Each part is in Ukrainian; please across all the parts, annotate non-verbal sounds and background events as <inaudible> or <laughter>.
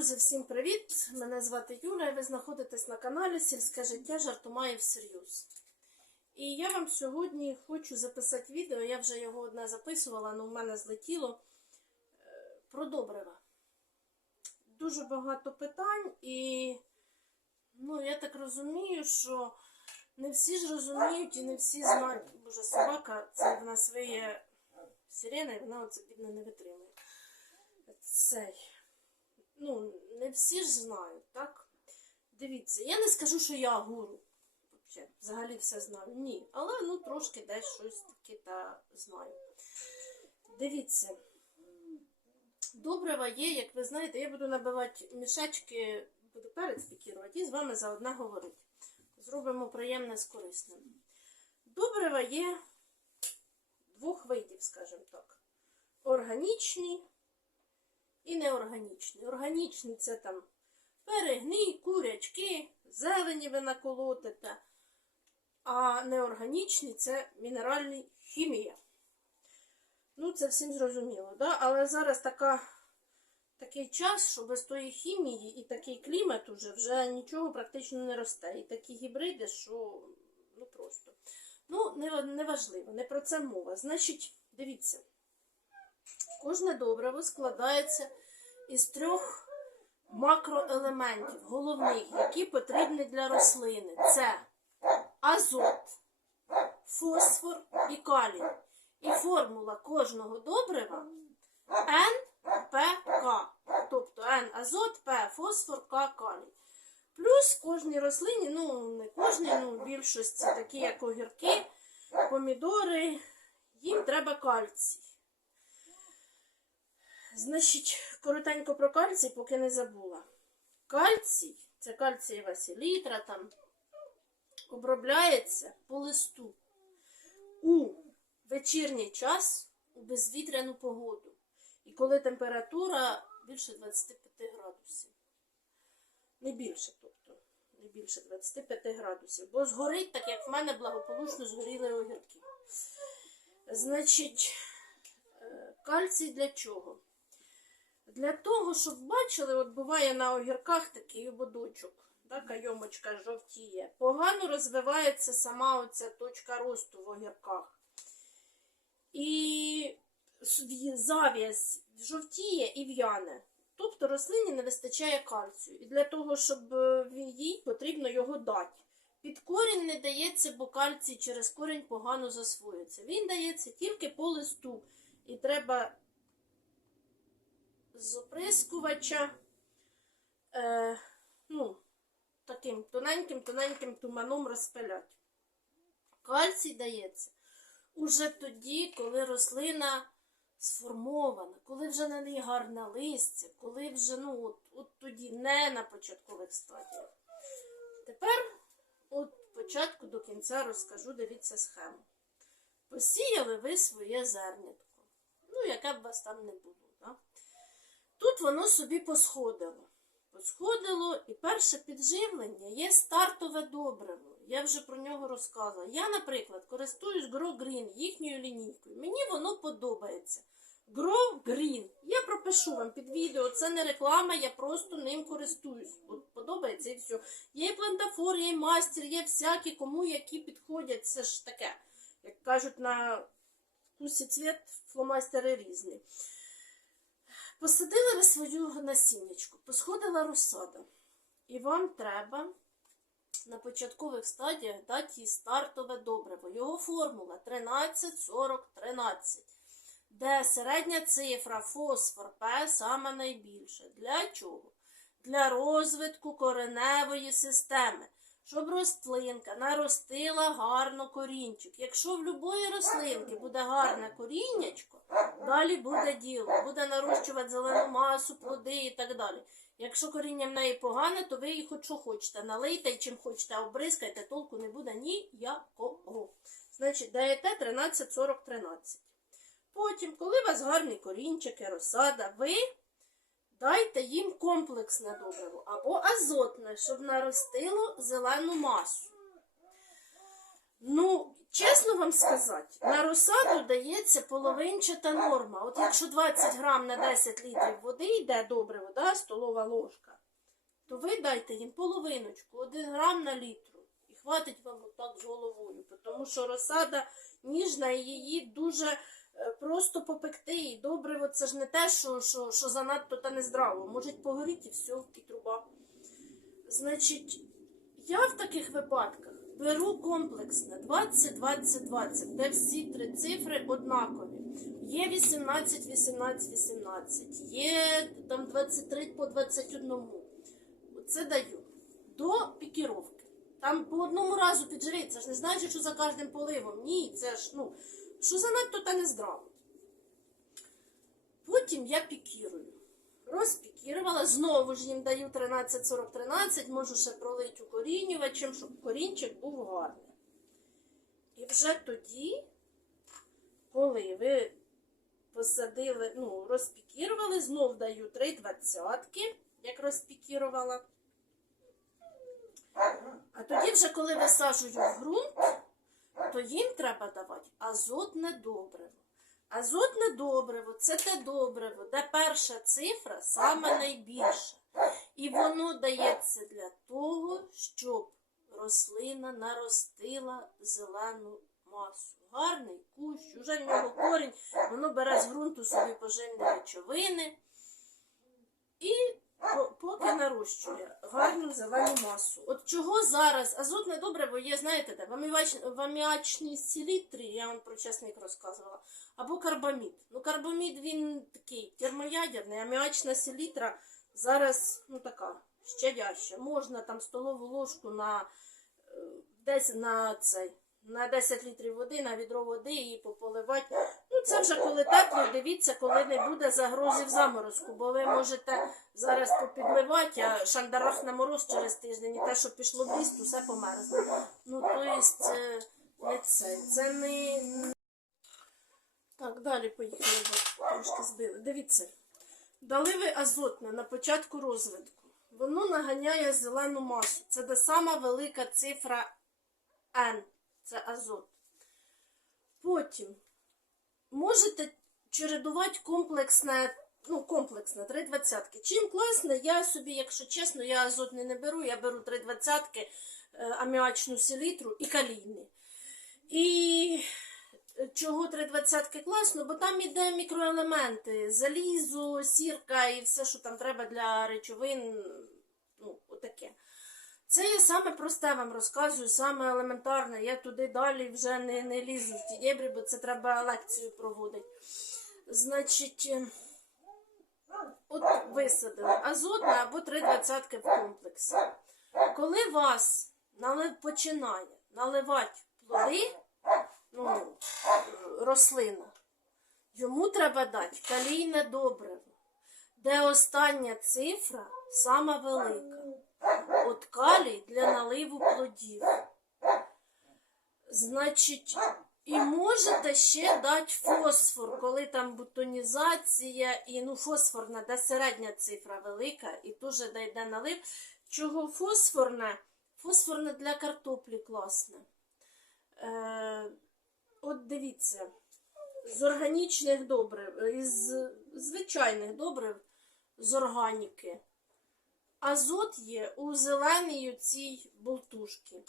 Друзі, всім привіт! Мене звати Юля, і ви знаходитесь на каналі Сільське життя жартомає всерйоз. І я вам сьогодні хочу записати відео, я вже його одне записувала, але в мене злетіло е, про добрива. Дуже багато питань, і ну, я так розумію, що не всі ж розуміють і не всі знають. Боже, собака, це в нас виє сирена, і вона оце бідне не витримує. Цей ну, не всі ж знають, так? Дивіться, я не скажу, що я гуру. Взагалі все знаю. Ні. Але ну трошки десь щось таке та знаю. Дивіться. Добрива є, як ви знаєте, я буду набивати мішечки, буду перець пікірувати і з вами заодно говорити. Зробимо приємне з корисним. Добрива є двох видів, скажімо так. Органічні і неорганічні. Органічні це там перегній, курячки, зелені ви наколотите, а неорганічні це мінеральні хімія. Ну, це всім зрозуміло, да? але зараз така, такий час, що без тої хімії і такий клімат уже вже нічого практично не росте. І такі гібриди, що ну просто. Ну, не, не не про це мова. Значить, дивіться. Кожне добриво складається із трьох макроелементів, головних, які потрібні для рослини. Це азот, фосфор і калій. І формула кожного добрива НПК. Тобто Н азот, П фосфор, К калій. Плюс кожній рослині, ну не кожній, ну в більшості, такі як огірки, помідори, їм треба кальцій. Значить, коротенько про кальцій, поки не забула. Кальцій, це кальцієва селітра, там обробляється по листу у вечірній час у безвітряну погоду. І коли температура більше 25 градусів. Не більше, тобто, не більше 25 градусів. Бо згорить, так як в мене благополучно згоріли огірки. Значить, е, кальцій для чого? Для того, щоб бачили, от буває на огірках такий ободочок, да, кайомочка жовтіє. Погано розвивається сама оця точка росту в огірках. І зав'язь жовтіє і в'яне. Тобто рослині не вистачає кальцію. І для того, щоб е, їй потрібно його дати. Під корінь не дається, бо кальцій через корінь погано засвоюється. Він дається тільки по листу. І треба з оприскувача е, ну, таким тоненьким-тоненьким туманом розпиляти. Кальцій дається уже тоді, коли рослина сформована, коли вже на неї гарне листя, коли вже, ну, от, от тоді, не на початкових стадіях. Тепер от початку до кінця розкажу, дивіться схему. Посіяли ви своє зернятко. Ну, яке б вас там не було. Тут воно собі посходило. Посходило, і перше підживлення є стартове добриво. Я вже про нього розказувала. Я, наприклад, користуюсь Grow Green, їхньою лінійкою. Мені воно подобається. Grow Green. Я пропишу вам під відео. Це не реклама, я просто ним користуюсь. Подобається і все. Є і плантафор, є і мастер, є всякі, кому які підходять. Це ж таке. Як кажуть, на вкусі цвіт фломастери різні. Посадили ви свою насіннячку, посходила розсада. І вам треба на початкових стадіях дати їй стартове добриво. Його формула 13-40-13, де середня цифра фосфор П саме найбільше. Для чого? Для розвитку кореневої системи. Щоб рослинка наростила гарно корінчик. Якщо в будь-якої рослинки буде гарне коріннячко, далі буде діло, буде нарощувати зелену масу, плоди і так далі. Якщо коріння в неї погане, то ви її хоч що хочете, налийте чим хочете, обризкайте, толку не буде ніякого. Значить, даєте 13-40-13. Потім, коли у вас гарні корінчики, розсада, ви дайте їм комплексне добриво або азотне, щоб наростило зелену масу. Ну, чесно вам сказати, на розсаду дається половинчата норма. От якщо 20 грам на 10 літрів води йде добре вода, столова ложка, то ви дайте їм половиночку, 1 грам на літру. І хватить вам отак з головою, тому що розсада ніжна і її дуже просто попекти. І добре, це ж не те, що, що, що занадто та нездраво. Може погоріти і все, і труба. Значить, я в таких випадках беру комплексне 20, 20, 20, де всі три цифри однакові. Є 18, 18, 18, є там 23 по 21. Це даю. До пікіровки. Там по одному разу піджарить, це ж не значить, що за кожним поливом. Ні, це ж, ну, що занадто та нездраво. Потім я пікірую. Розпікірувала, знову ж їм даю 13-40-13, можу ще пролити укорінювачем, щоб корінчик був гарний. І вже тоді, коли ви посадили, ну, розпікірували, знов даю 3 двадцятки, як розпікірувала. А тоді, вже коли висаджую в ґрунт, то їм треба давати азотне добриво. Азотне добриво це те добриво, де перша цифра саме найбільша. І воно дається для того, щоб рослина наростила зелену масу. Гарний кущ, уже в нього корінь, воно бере з ґрунту собі поживні речовини поки нарощує гарну зелену масу. От чого зараз азотне добриво є, знаєте, де? В, аміач... в аміачній селітрі, я вам про часник розказувала, або карбамід. Ну, карбамід він такий термоядерний, аміачна селітра зараз ну така щадяща. Можна там столову ложку на е, десь на цей. На 10 літрів води, на відро води її пополивати. Ну, це вже коли тепло, дивіться, коли не буде загрозів заморозку, бо ви можете зараз попідливати, а шандарах на мороз через тиждень, і те, що пішло в ліс, то все померзне. Ну, то єсть, не це. Це не. Так, далі поїхали, трошки збили. Дивіться. Дали ви азотне на початку розвитку. Воно наганяє зелену масу. Це де сама велика цифра N. Це азот. Потім можете чередувати комплексне, ну, комплексне, три двадцятки. Чим класне, я собі, якщо чесно, я азотний не беру, я беру три двадцятки, е, аміачну селітру і калійний. І чого три двадцятки класно, бо там іде мікроелементи, залізо, сірка і все, що там треба для речовин. Це я саме просте вам розказую, саме елементарне. Я туди далі вже не, не лізу в ті дєбрі, бо це треба лекцію проводити. Значить, е, от висадили азотне або три двадцятки в комплексі. Коли вас налив, починає наливати плоди, ну, рослина, йому треба дати калійне добриво, де остання цифра сама велика. От калій для наливу плодів. Значить, і можете ще дати фосфор, коли там бутонізація і ну, фосфорна, де середня цифра велика, і теж де йде налив. Чого фосфорне? Фосфорне для картоплі класне. Е, от дивіться, з органічних добрив, із звичайних добрив, з органіки. Азот є у зеленій цій болтушці.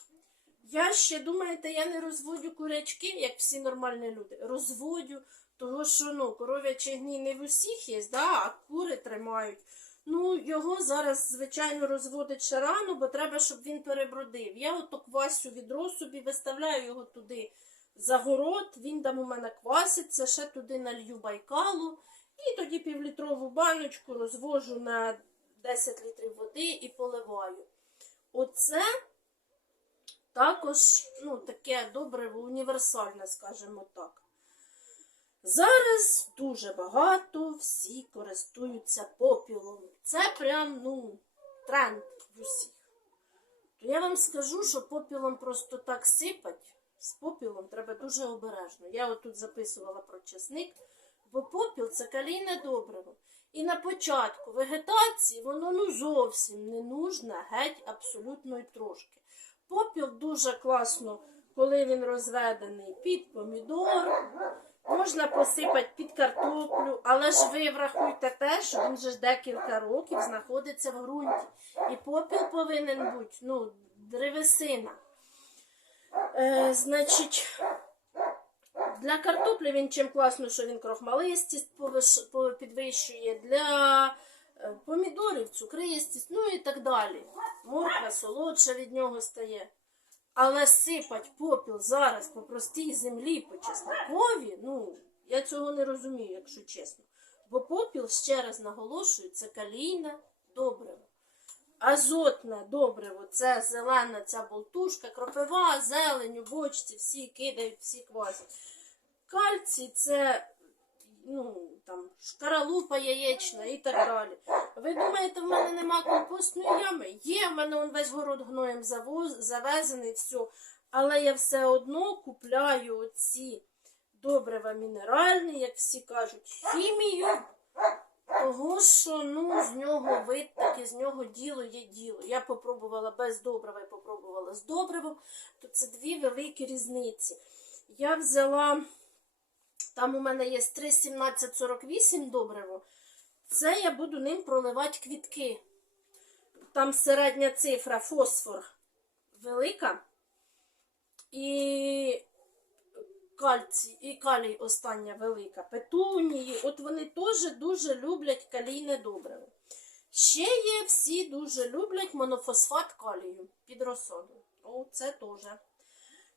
Я ще, думаєте, я не розводю курячки, як всі нормальні люди. Розводю, того що ну, коров'ячий гній не в усіх є, да, а кури тримають. Ну, його зараз, звичайно, розводить ще рано, бо треба, щоб він перебродив. Я ото квасю відро собі виставляю його туди за город, він там у мене кваситься, ще туди налью байкалу. І тоді півлітрову баночку розвожу на 10 літрів води і поливаю. Оце також ну, таке добре універсальне, скажімо так. Зараз дуже багато всі користуються попілом. Це прям ну, тренд в усіх. То я вам скажу, що попілом просто так сипать. З попілом треба дуже обережно. Я отут записувала про чесник, бо попіл це калійне добриво. І на початку вегетації воно ну зовсім не нужне, геть абсолютно і трошки. Попіл дуже класно коли він розведений під помідор, можна посипати під картоплю, але ж ви врахуйте те, що він же декілька років знаходиться в ґрунті. І попіл повинен бути, ну, древесина. Е, значить, для картоплі він чим класно, що він крохмалистість підвищує, для е, помідорів цукристість, ну і так далі. Морква солодша від нього стає. Але сипать попіл зараз по простій землі, по чеснокові, ну, я цього не розумію, якщо чесно. Бо попіл, ще раз наголошую, це калійне добриво. Азотне добриво це зелена ця болтушка, кропива, зелень, у бочці, всі кидають, всі квасять. Кальцій це ну, там, шкаралупа яєчна і так далі. Ви думаєте, в мене нема компостної ями? Є, в мене он весь город гноєм завоз, завезений, все. Але я все одно купляю оці добрива мінеральні, як всі кажуть, хімію. Того, що ну, з нього вид, так і з нього діло є діло. Я попробувала без добрива і попробувала з добривом, то це дві великі різниці. Я взяла, там у мене є 3,1748 добриво, це я буду ним проливати квітки. Там середня цифра фосфор велика. І кальцій і калій остання велика, петунії, от вони теж дуже люблять калійне добриво. Ще є, всі дуже люблять монофосфат калію під розсоду. О, це теж.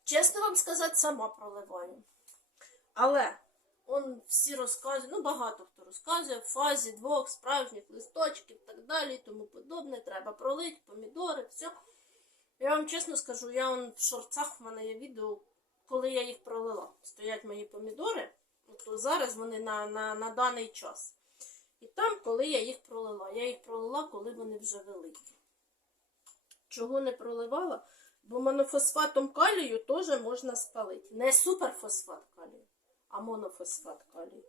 Чесно вам сказати, сама проливаю. Але он всі розказують, ну багато хто розказує, в фазі двох справжніх листочків і так далі, і тому подобне, треба пролити, помідори, все. Я вам чесно скажу, я он в шорцах в мене є відео, коли я їх пролила. Стоять мої помідори, то зараз вони на, на, на даний час. І там, коли я їх пролила. Я їх пролила, коли вони вже великі. Чого не проливала? Бо монофосфатом калію теж можна спалити. Не суперфосфат калію, а монофосфат калію.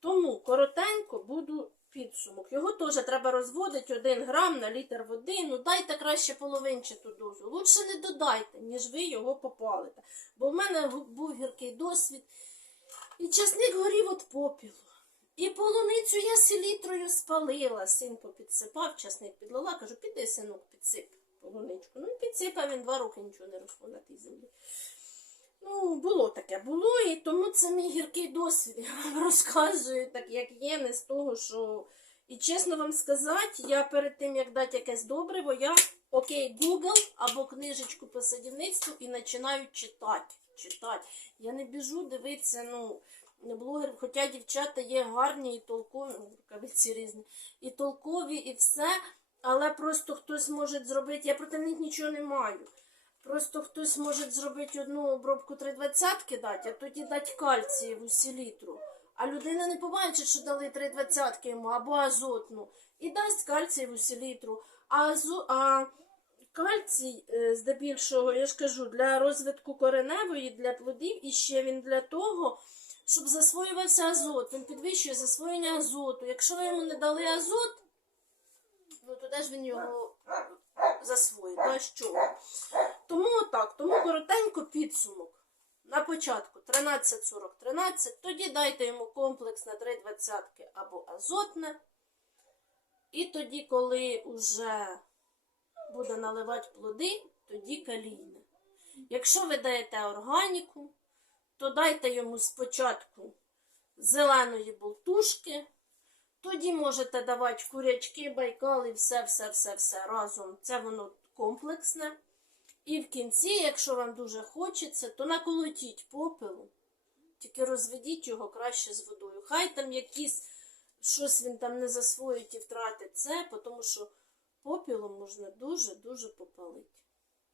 Тому коротенько буду підсумок. Його теж треба розводити 1 грам на літр води. Ну дайте краще половинчату дозу. Лучше не додайте, ніж ви його попалите. Бо в мене був гіркий досвід. І часник горів від попілу. І полуницю я селітрою спалила. Синко підсипав, часник підлила. Кажу, піди, синок, підсип полуничку. Ну, підсипав він два роки нічого не росло на землі. Ну, було таке, було, і тому це мій гіркий досвід. <laughs> Я вам розказую так, як є, не з того, що. І чесно вам сказати, я перед тим, як дати якесь добриво, я окей, Google або книжечку по садівництву і починаю читати. читати. Я не біжу дивитися, ну, блогер, хоча дівчата є гарні і толкові, ну, рукавиці різні, і толкові, і все, але просто хтось може зробити, я проти них нічого не маю. Просто хтось може зробити одну обробку 320 дати, а тоді дати кальцієву селітру. А людина не побачить, що дали 320 йому або азотну, і дасть кальцієву селітру. А, азо, а кальцій, е, здебільшого, я ж кажу, для розвитку кореневої, для плодів, і ще він для того, щоб засвоювався азот. Він підвищує засвоєння азоту. Якщо ви йому не дали азот, ну то де ж він його засвоїть? Да, з чого? Тому отак, тому коротенько підсумок. На початку 13-40-13, тоді дайте йому комплекс на 3,20 або азотне. І тоді, коли вже буде наливати плоди, тоді калійне. Якщо ви даєте органіку, то дайте йому спочатку зеленої болтушки, тоді можете давати курячки, байкали, все, все, все, все разом. Це воно комплексне. І в кінці, якщо вам дуже хочеться, то наколотіть попелу, тільки розведіть його краще з водою. Хай там якісь щось він там не засвоїть і втратить це, тому що попілом можна дуже-дуже попалити.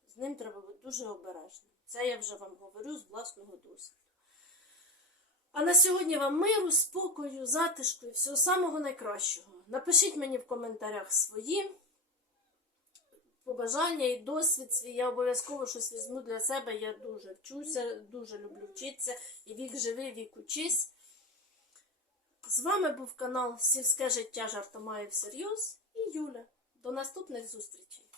З ним треба бути дуже обережним. Це я вже вам говорю з власного досвіду. А на сьогодні вам миру, спокою, затишку і всього самого найкращого. Напишіть мені в коментарях свої побажання і досвід свій. Я обов'язково щось візьму для себе. Я дуже вчуся, дуже люблю вчитися. І вік живий, вік учись. З вами був канал Сільське життя жартомає всерйоз і Юля. До наступних зустрічей!